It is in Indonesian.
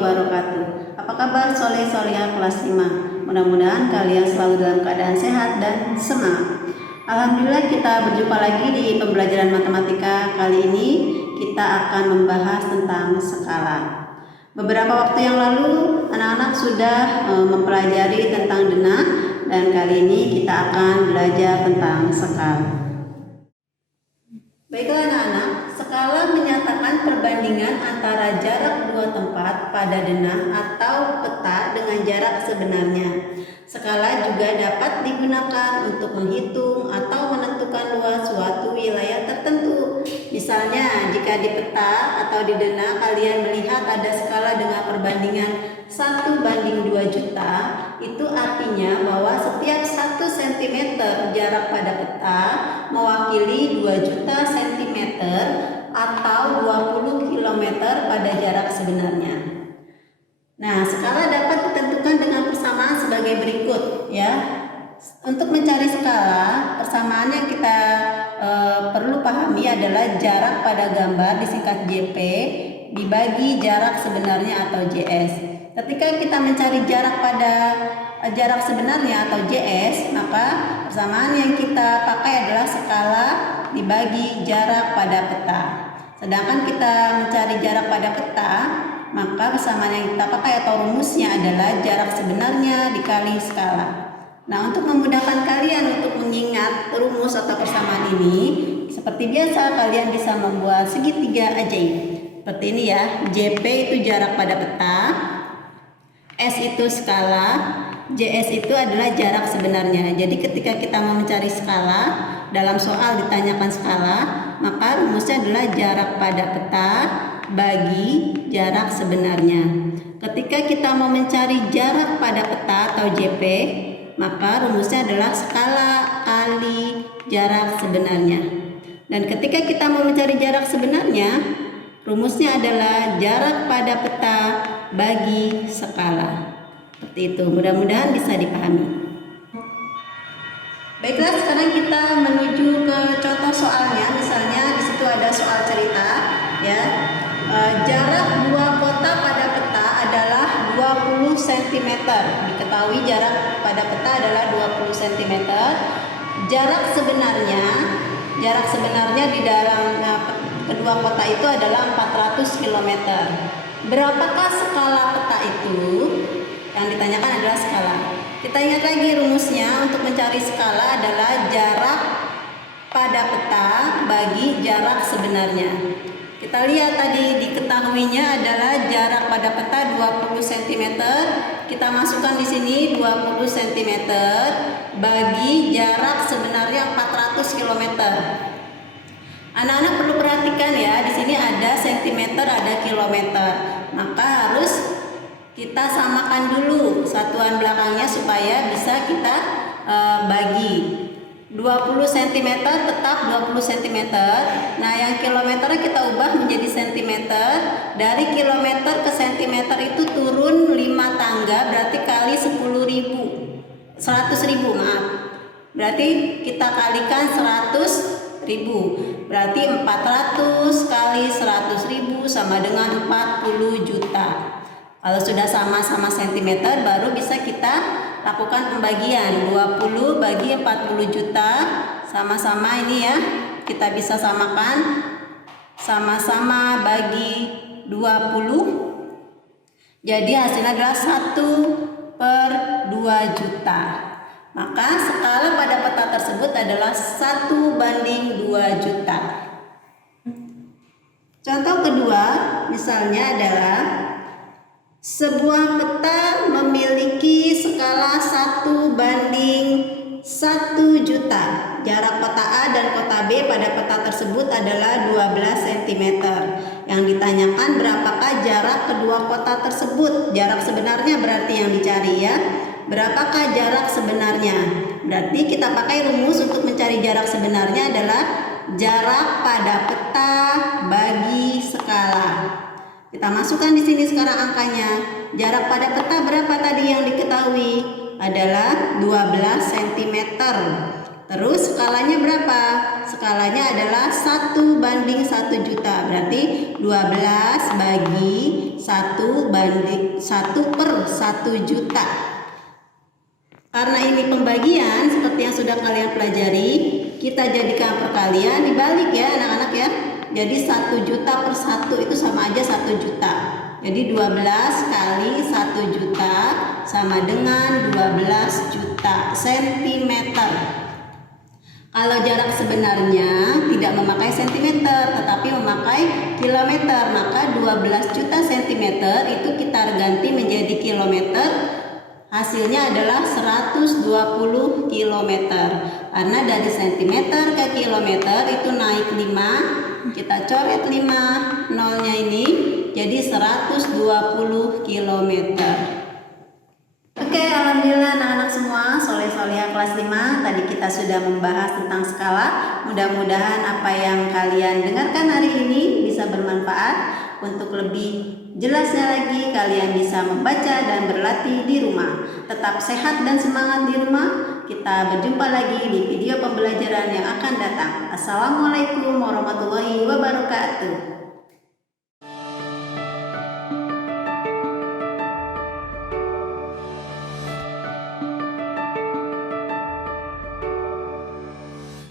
wabarakatuh. Apa kabar soleh-solehah kelas 5? Mudah-mudahan kalian selalu dalam keadaan sehat dan semangat. Alhamdulillah kita berjumpa lagi di pembelajaran matematika. Kali ini kita akan membahas tentang skala. Beberapa waktu yang lalu anak-anak sudah mempelajari tentang denah, dan kali ini kita akan belajar tentang skala. Baiklah anak-anak, skala menyatakan perbandingan antara jarak dua tempat pada denah atau peta dengan jarak sebenarnya. Skala juga dapat digunakan untuk menghitung atau menentukan luas suatu wilayah tertentu. Misalnya, jika di peta atau di denah kalian melihat ada skala dengan perbandingan 1:2 juta, itu artinya bahwa setiap 1 cm jarak pada peta mewakili 2 juta cm atau 20 km pada jarak sebenarnya. Nah, skala dapat ditentukan dengan persamaan sebagai berikut ya. Untuk mencari skala, persamaan yang kita perlu pahami adalah jarak pada gambar disingkat JP dibagi jarak sebenarnya atau JS. Ketika kita mencari jarak pada jarak sebenarnya atau JS, maka persamaan yang kita pakai adalah skala dibagi jarak pada peta. Sedangkan kita mencari jarak pada peta, maka persamaan yang kita pakai atau rumusnya adalah jarak sebenarnya dikali skala. Nah, untuk memudahkan kalian untuk mengingat rumus atau persamaan ini, seperti biasa kalian bisa membuat segitiga ajaib. Seperti ini ya, JP itu jarak pada peta, S itu skala, JS itu adalah jarak sebenarnya. Jadi ketika kita mau mencari skala, dalam soal ditanyakan skala, maka rumusnya adalah jarak pada peta bagi jarak sebenarnya. Ketika kita mau mencari jarak pada peta atau JP, maka rumusnya adalah skala kali jarak sebenarnya. Dan ketika kita mau mencari jarak sebenarnya, rumusnya adalah jarak pada peta bagi skala. Seperti itu, mudah-mudahan bisa dipahami. Baiklah, sekarang kita menuju ke contoh soalnya. Misalnya di situ ada soal cerita ya. Jarak dua kota pada peta adalah 20 cm. Diketahui jarak pada peta adalah 20 cm. Jarak sebenarnya di dalam kedua kota itu adalah 400 km. Berapakah skala peta itu? Yang ditanyakan adalah skala. Kita ingat lagi rumusnya untuk mencari skala adalah jarak pada peta bagi jarak sebenarnya. Kita lihat tadi diketahuinya adalah jarak pada peta 20 cm. Kita masukkan di sini 20 cm bagi jarak sebenarnya 400 km. Anak-anak perlu perhatikan ya, di sini ada cm, ada kilometer. Maka harus kita samakan dulu satuan belakangnya supaya bisa kita bagi. 20 cm tetap 20 cm. Nah, yang kilometer kita ubah menjadi cm. Dari kilometer ke cm itu turun 5 tangga, berarti kali 100.000, maaf. Berarti kita kalikan 100.000. Berarti 400 kali 100.000 sama dengan 40 juta. Kalau sudah sama-sama cm, baru bisa kita lakukan pembagian. 20 bagi 40 juta sama-sama ini ya. Kita bisa samakan sama-sama bagi 20. Jadi hasilnya adalah 1/2 juta. Maka skala pada peta tersebut adalah 1/2 juta. Contoh kedua misalnya adalah sebuah peta memiliki skala 1/1 juta. Jarak kota A dan kota B pada peta tersebut adalah 12 cm. Yang ditanyakan berapakah jarak kedua kota tersebut. Jarak sebenarnya berarti yang dicari ya. Berapakah jarak sebenarnya? Berarti kita pakai rumus untuk mencari jarak sebenarnya adalah jarak pada peta bagi skala. Kita masukkan di sini sekarang angkanya. Jarak pada peta berapa tadi yang diketahui? Adalah 12 cm. Terus skalanya berapa? Skalanya adalah 1:1 juta. Berarti 12 bagi 1/1 juta. Karena ini pembagian seperti yang sudah kalian pelajari, kita jadikan perkalian dibalik ya anak-anak ya. Jadi 1 juta per 1 itu sama aja 1 juta. Jadi 12 kali 1 juta sama dengan 12 juta sentimeter. Kalau jarak sebenarnya tidak memakai sentimeter tetapi memakai kilometer, maka 12 juta sentimeter itu kita ganti menjadi kilometer. Hasilnya adalah 120 km. Karena dari sentimeter ke kilometer itu naik 5, kita coret 5 nolnya ini jadi 120 km. Oke, alhamdulillah anak-anak semua, soleh-solehah kelas 5. Tadi kita sudah membahas tentang skala. Mudah-mudahan apa yang kalian dengarkan hari ini bisa bermanfaat. Untuk lebih jelasnya lagi, kalian bisa membaca dan berlatih di rumah. Tetap sehat dan semangat di rumah. Kita berjumpa lagi di video pembelajaran yang akan datang. Assalamualaikum warahmatullahi wabarakatuh.